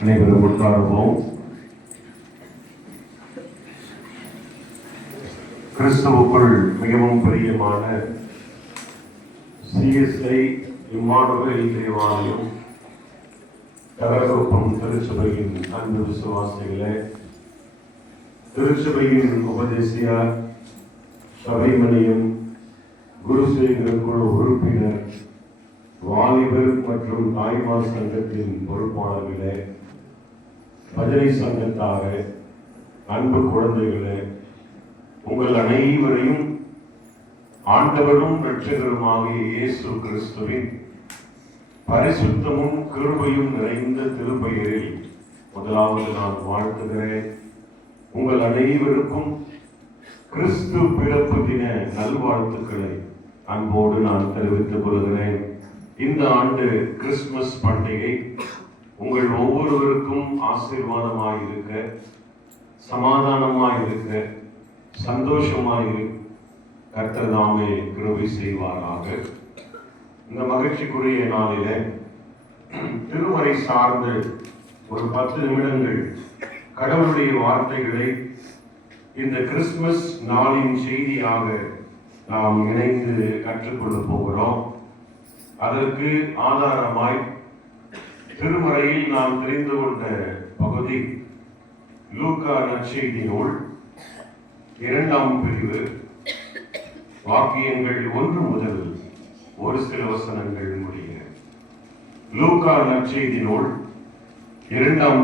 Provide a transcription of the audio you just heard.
அனைவரும் உட்காருவோம். கிறிஸ்துவுக்குள் மிகவும் பிரியமான CSI இம்மானுவேல் தேவாலயம் தகரகுப்பம் திருச்சபையின் அன்பு விசுவாசிகளே, திருச்சபையின் உபதேசியார், சபைமணியம், குருசேகர குழு உறுப்பினர், வாலிபர் மற்றும் தாய்மார் சங்கத்தின் பொறுப்பாளர்களே, பஜனை சங்கத்தார அன்பு குழந்தைகளே, உங்கள் அனைவரையும் ஆண்டவரும் இரட்சகருமாகிய இயேசு கிறிஸ்துவின் பரிசுத்தமும் கிருபையும் நிறைந்த திருப்பெயரில் முதலாவது நான் வாழ்த்துகிறேன். உங்கள் அனைவருக்கும் கிறிஸ்து பிறப்பு தின நல்வாழ்த்துக்களை அன்போடு நான் தெரிவித்துக் கொள்கிறேன். இந்த ஆண்டு கிறிஸ்துமஸ் பண்டிகை உங்கள் ஒவ்வொருவருக்கும் ஆசீர்வாதமாயிருக்க, சமாதானமாயிருக்க, சந்தோஷமாயிருக்க கர்த்தர் தாமே கிருபை செய்வாராக. இந்த மகிழ்ச்சிக்குரிய நாளிலே திருமறை சார்ந்து ஒரு 10 நிமிடங்கள் கடவுளுடைய வார்த்தைகளை இந்த கிறிஸ்துமஸ் நாளின் செய்தியாக நாம் இணைந்து கற்றுக்கொள்ள போகிறோம். அதற்கு ஆதாரமாய் திருமறையில் நாம் தெரிந்து கொண்ட பகுதி லூக்கா நற்செய்தி நூல் 2ஆம் பிரிவு வாக்கியங்கள் 1 முதல் ஒரு சில வசனங்கள் முடிய. லூக்கா நற்செய்தி நூல் 2ஆம்